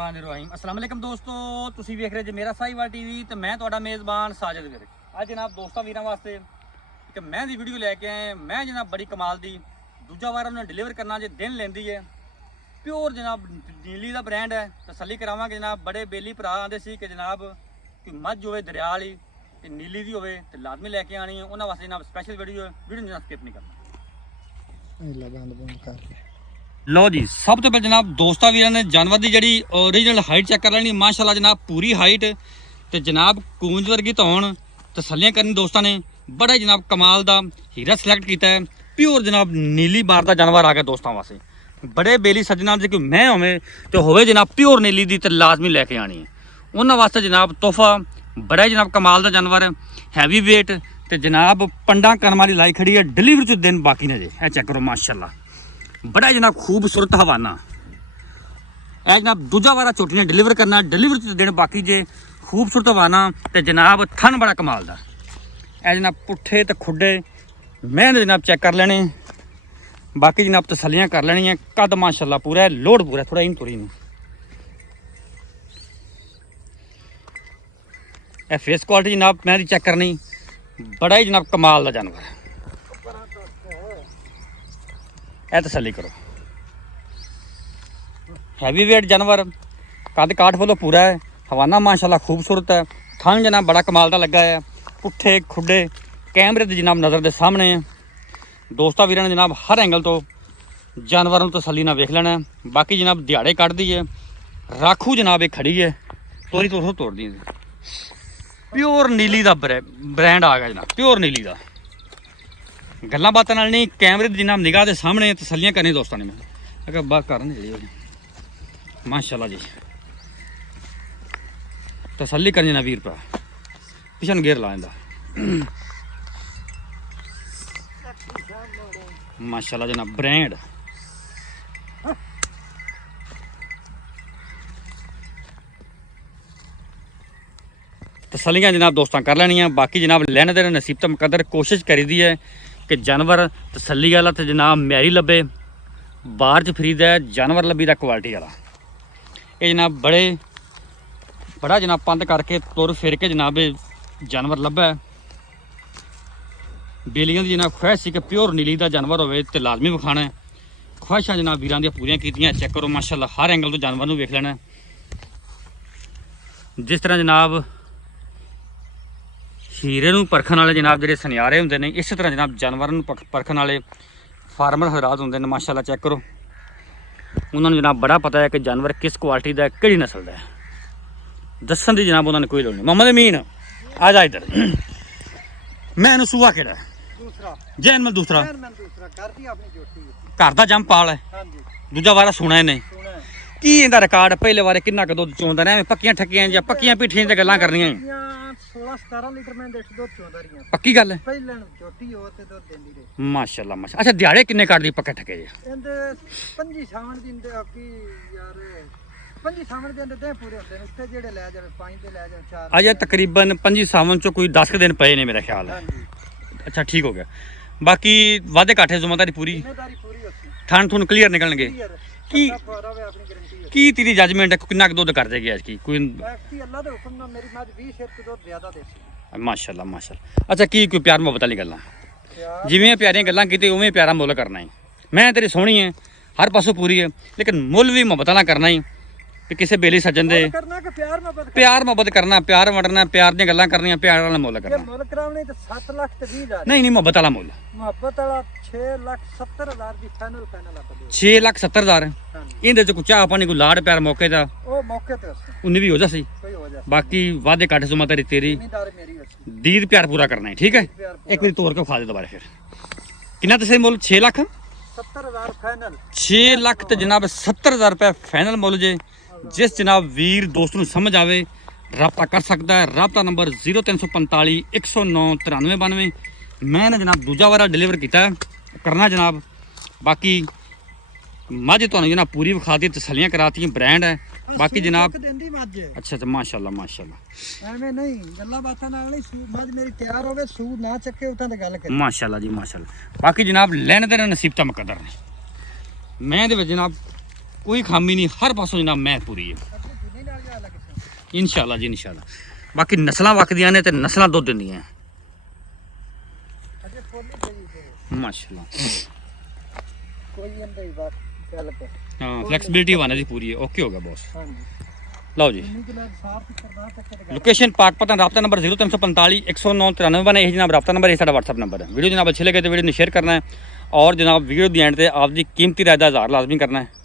बिस्मिल्लाहिर्रहमानिर्रहीम अस्सलाम वालेकुम दोस्तों ਤੁਸੀਂ ਵੇਖ ਰਹੇ ਜੇ ਮੇਰਾ ਸਾਈਵਾਲ ਟੀਵੀ ਤੇ ਮੈਂ ਤੁਹਾਡਾ ਮੇਜ਼ਬਾਨ ਸਾਜਦ ਵੀਰ। ਅੱਜ ਜਨਾਬ ਦੋਸਤਾਂ ਵੀਰਾਂ ਵਾਸਤੇ ਇੱਕ ਮੈਂ ਦੀ ਵੀਡੀਓ ਲੈ ਕੇ ਆਏ। ਮੈਂ ਜਨਾਬ ਬੜੀ ਕਮਾਲ ਦੀ ਦੂਜਾ ਵਾਰ ਉਹਨੇ ਡਿਲੀਵਰ ਕਰਨਾ ਜੇ ਦਿਨ ਲੈਂਦੀ ਹੈ। ਪਿਓਰ ਜਨਾਬ ਨੀਲੀ ਦਾ ਬ੍ਰਾਂਡ ਹੈ। ਤਸੱਲੀ ਕਰਾਵਾਂਗੇ ਜਨਾਬ। ਬੜੇ ਬੇਲੀ ਭਰਾ ਆਂਦੇ ਸੀ ਕਿ ਜਨਾਬ ਕਿ ਮੱਝ ਹੋਵੇ ਦਰਿਆ ਵਾਲੀ ਤੇ ਨੀਲੀ ਦੀ ਹੋਵੇ ਤੇ ਲਾਜ਼ਮੀ ਲੈ ਕੇ ਆਣੀ ਹੈ। ਉਹਨਾਂ ਵਾਸਤੇ ਜਨਾਬ ਸਪੈਸ਼ਲ ਵੀਡੀਓ ਜਨਾਬ ਸਕਿਪ ਨਹੀਂ ਕਰਨਾ। ਬੰਦ ਕਰ लो जी सब तो पहले जनाब दोस्तां वीरां ने जानवर की जी ओरिजिनल हाइट चेक कर लेनी। माशाल्लाह जनाब पूरी हाइट तो जनाब कूंज वर्गी तो होण तसल्लियां करनी। दोस्तों ने बड़ा जनाब कमाल का हीरा सिलेक्ट किया है। प्योर जनाब नीली बार का जानवर आ गया दोस्तों वास्ते। बड़े बेली सज्जना जे कोई मैं होवे तो होवे जनाब प्योर नीली की तो लाजमी लैके आनी है। उन्होंने वास्ते जनाब तोहफा बड़ा जनाब कमाल का जानवर है। हैवी वेट तो जनाब पंडा करम वाली लाई खड़ी है। डिलीवरी च दिन बाकी ने जे है चेक करो माशाल्लाह बड़ा जनाब खूबसूरत हवाना है। जनाब दूजा वारा चोटी ने डिलीवर करना। डिलीवरी दिन बाकी जे खूबसूरत हवाना तो जनाब थन बड़ा कमाल दा है। जनाब पुट्ठे तो खुडे मैं जनाब चेक कर लेने। बाकी जनाब तसलियां कर लेनी है। कद माशाल्लाह पूरा है। लोड पूरा थोड़ा इन थोड़ी नहीं। फेस क्वालिटी जनाब मैं चेक करनी बड़ा ही जनाब कमाल का जानवर है। ਇਹ तसली करो। हैवी वेट जानवर कद काठ वालों पूरा है। हवाना माशाल्लाह खूबसूरत है। थन जनाब बड़ा कमाल का लगा है। पुट्ठे खुडे कैमरे के जनाब नज़र के सामने है। दोस्तों वीरां ने जनाब हर एंगल तो जानवर तसली ना वेख लेना है। बाकी जनाब दिहाड़े कट दी है। राखू जनाब एक खड़ी है तोरी तो तोड़ दी। प्योर नीली का ब्रांड आ गया जनाब प्योर नीली का। गल्लां बातां नाल नहीं कैमरे दी जनाब निगाह के सामने तसलियां करनी दोस्तों ने। मैं अगर बात करनी जी माशाल्लाह जी तसली करनी ना वीर भरा पिछन गेर ला माशाल्लाह जनाब ब्रांड तसलियां जनाब दोस्तों कर लैनियां। बाकी जनाब लैने देने नसीब तो मुकद्दर कोशिश करी दी है कि जानवर तसली वाला तो जनाब मैरी लभे बाहर च फ्रीद है। जानवर लभी दा क्वालिटी वाला ये जनाब बड़ा जनाब पंद करके तुर फिर के जनाब जानवर लभा है। बेलियां की जनाब ख्वाहिश सी कि प्योर नीली का जानवर होवे ते लाजमी विखाना है। ख्वाहिशां जनाब वीरां दी पूरियां कीतियां। चेक करो माशाल्लाह हर एंगल तो जानवर नूं वेख लेना। जिस तरह जनाब हीरे नूं परखण वाले जनाब जिहड़े सनियारे हुंदे ने इस तरह जनाब जानवर नूं परखण वाले फार्मर हजरात हुंदे ने। माशाल्लाह चेक करो उन्होंने जनाब बड़ा पता है कि जानवर किस क्वालिटी का किहड़ी नस्ल का है। दस्सण दी जनाब उन्होंने कोई लोड़ नहीं। मोहम्मद अमीन आ जा इधर। मैं सूआ केड़ा जैनमल दूसरा घर का जम पाल है। दूजा वारा सुना इन्हें की इहदा रिकॉर्ड पहले बारे किन्ना क दुध चोंदा ने पक्कियां ठक्कियां या पक्कियां पीठियां ते गल्लां करनियां 16-17 लीटर मैं दुध चोंदा रही पक्की गल है। पहले छोटी हो ते दुध देंदी रही माशाल्लाह माशाल्लाह। अच्छा दिहाड़े किन्ने काटदी पक्के ठक्के जे इंदे 25 सावन दिन दे की यार 25 सावन दिन दे पूरे होंदे ने। उत्ते जेड़े ले जावे 5 दे ले जावे 4 अजे तकरीबन 25 सावन चो कोई 10 दिन पे ने मेरा ख्याल है। अच्छा ठीक हो गया। बाकी वादे काठे जिम्मेदारी पूरी थान थुन क्लियर निकलणगे की की तेरी जजमेंट है कितना दुध कर देगी आज की कोई अल्लाह दे हुक्म नाल मेरी मज 20 शेर दुध ज्यादा देसी माशाल्लाह माशाल्लाह। अच्छा की कोई प्यार मोहब्बत वाली गल्लां जिवें प्यारियां गल्लां कीती उवें प्यारा मुੱਲ करना है। मैं तेरी सोहनी है हर पासों पूरी है लेकिन मुੱਲ भी मोहब्बत वाला करना ही कि किसी बेली सज्जन दे प्यार मोहब्बत करना प्यार वंडना प्यार दी गल्लां करनियां प्यार वाला मुੱਲ करना। मुੱਲ करावणे ते 7 लाख ते 20 हज़ार नहीं नहीं मोहब्बत वाला मुੱਲ मोहब्बत वाला 6,70,000 दी फाइनल आपा दे 6,70,000 इहदे च कोई चाह पानी कोई लाड़ प्यार मौके दा ओ मौके ते उन्नी भी हो जासी। कोई हो जा बाकी वादे काटे जिम्मेदारी तेरी जिम्मेदारी मेरी होसी दीद प्यार पूरा करना है। ठीक है एक बार तोड़ के खा दे दोबारा फिर कितना दसे मुੱਲ 6 लाख 70,000 फाइनल 6 लाख तो जनाब 70,000 रुपये फाइनल मुੱਲ जे। जिस जनाब वीर दोस्त नूं समझ आवे रब्ता कर सकता है। रब्ता नंबर 0345 109 9392। मैंने जनाब दूजा वारा डिलीवर किया करना जनाब। बाकी मझ तो जनाब पूरी विखा दी तसलियां कराती ब्रांड है। बाकी जनाब अच्छा अच्छा माशाल्लाह माशाल्लाह एवें नहीं गल्लां बातां नाल नहीं मझ मेरी तैयार होवे सू ना चक्के उतां ते गल कर माशाल्लाह जी माशाल्लाह। बाकी जनाब लैने देने नसीब दा मुकद्दर ने मैं दे विच जनाब कोई खामी नहीं हर पासों जनाब मैं पूरी है। ਗਿਆ ਅਲੱਗ ਸੇ ਇਨਸ਼ਾਅੱਲਾ ਜੀ ਇਨਸ਼ਾਅੱਲਾ। ਬਾਕੀ ਨਸਲਾਂ ਵਕਦੀਆਂ ਨੇ ਤੇ ਨਸਲਾਂ ਦੁੱਧ ਦਿੰਦੀਆਂ ਅਜੇ ਫੋਲੀ ਪਈ ਤੇ ਮਾਸ਼ਾਅੱਲਾ। ਕੋਈ ਅੰਦਰ ਹੀ ਬਾਤ ਚੱਲ ਪਏ। ਹਾਂ ਫਲੈਕਸੀਬਿਲਿਟੀ ਵਾਨਾ ਦੀ ਪੂਰੀ ਹੈ। ਓਕੇ ਹੋ ਗਿਆ ਬॉस। ਹਾਂਜੀ ਲਓ ਜੀ ਇੰਨੀ ਕਿਲਾ ਸਾਫ ਕਰਦਾ ਤੱਕ ਲੋਕੇਸ਼ਨ ਪਾਕਪਤਨ ਰਾਬਤਾ ਨੰਬਰ 0345 109 93 ਇਹ ਜਨਾਬ ਰਾਬਤਾ ਨੰਬਰ ਇਹ ਸਾਡਾ WhatsApp ਨੰਬਰ ਹੈ। ਵੀਡੀਓ ਜਨਾਬ ਅੱਛੇ ਲੱਗੇ तो वीडियो ने शेयर करना है और जनाब वीडियो दी एंड पे आपकी कीमती राय का इजहार लाजमी करना है।